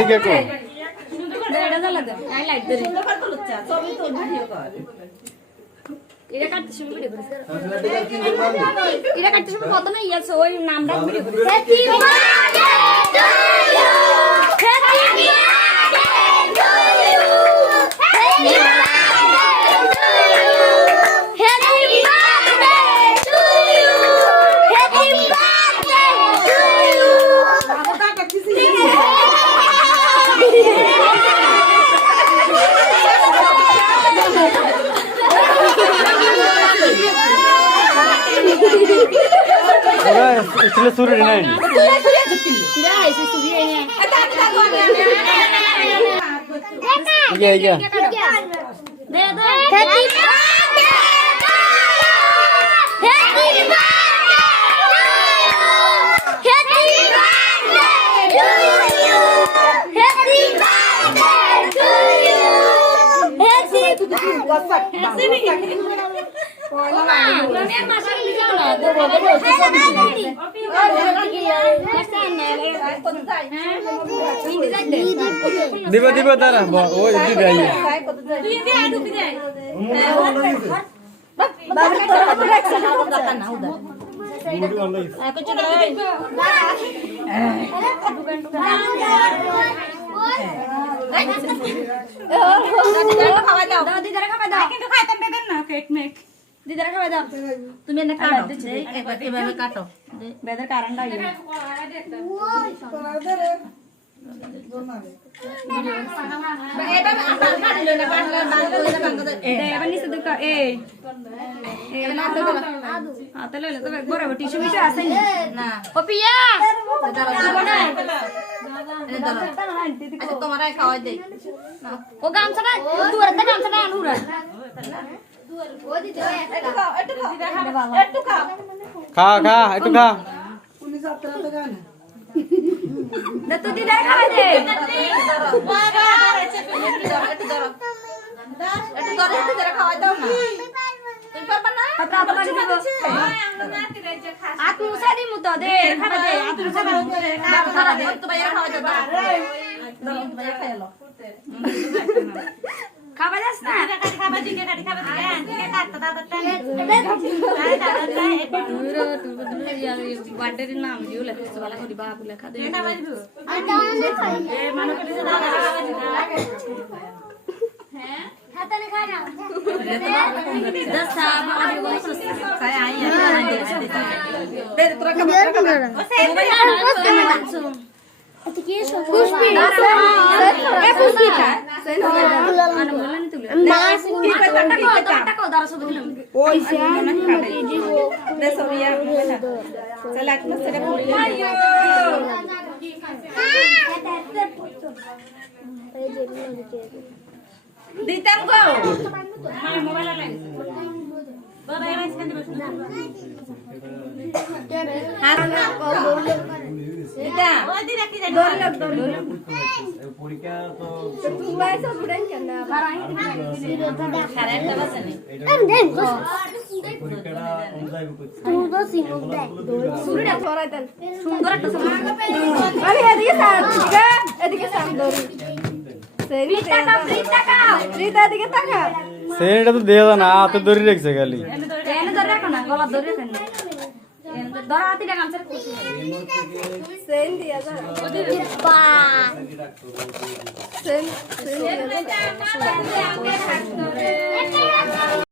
দিকে কো এটা জ্বালা দে আই লাইট ধরি ছবি তো ভিডিও কর এটা কাটতে শুরু ভিডিও করিস এটা কাটতে শুরু প্রথমে ইয়াছে ওই নামটা ভিডিও করিস happy birthday to you happy birthday to you happy birthday to you happy birthday to you इसलिए सूर्य नहीं ये क्या दे दो हैप्पी दिबो दिबो तारा ओ इति जाइए তুই দে আই ঢুকি দে बाबा तोरा तो एक्शन होता ना उधर कुछ नहीं खावा दाও दादी जरा खावा दाও কিন্তু খাইতাম দেবেন না কেক মেক দিদারা খাওয়া দাও তুমি এনে কাটো এভাবে কাটো বেদের কারণটা আইলো এটা আসাল কাটিলো না বাংলা বাংলা বাংলা এবার নিচে দুকা এই এগুলা তো হাতে লইলে তো বরাবর টিস্যু মিশু আছে না ও পিয়া দাঁড়াও জীবন এনে দাঁড়াও আচ্ছা তোমার আই খাওয়াই দেই ও গামছাটা দুয়ারতে গামছাটা আনুরা खा खा একটু খা না তো দিদার খাওয়া দে খাওয়াই দাও না তুমি পারবা না হাত বাড়ি দিব আত মুসা দি মুতো দে খাবা দে আত মুসা দি খাওয়া দে তো ভাইয়া খাওয়াই দাও দাও ভাইয়া খাইলো খাবা যাস না খাবা দিকে কাটি খাবা দিকে কাটতা দাদা বার্থডে নাম দিও লেখছ বালা করি বাবু লেখা দে খাবা দিব এ মানো করে দাদা হ্যাঁ হাতানে খা না দসা বাড়ি বসছ সাই আই দে তোরা খাবা ও সে এটা কি এসো খুশবি এ খুশবি কা মানে বলনি তুই না কি টাকা দাঁড়া সব দিলাম ওই সে মনে খাবে দে সরিয়া চলে এক মাস সেটা বলি আইও দিতাম গো মানে মোবাইল লাগে বাবা এই মাস কেন বসনা আর না এটা ওই দি রাখি যাই দৌড় পরীক্ষা তো তুই বাইসা বুড়াই কেন বারাই খারাপ একটা বাসনে পরীক্ষাটা অনলাইন করতে তুই তো সিনুক দে শুরুটা ছড়াই দেন সুন্দর একটা ছবি আরে এদিকে সাম দৌড়ি সেরি টাকা এদিকে টাকা সেটা তো দেয়া না হাতে ধরে রেখেছে খালি এনে ধরে রাখো না গলা ধরে রাখো না এনে ধরা হাতি টাকা আমছে সেন দিয়া যা বা সেন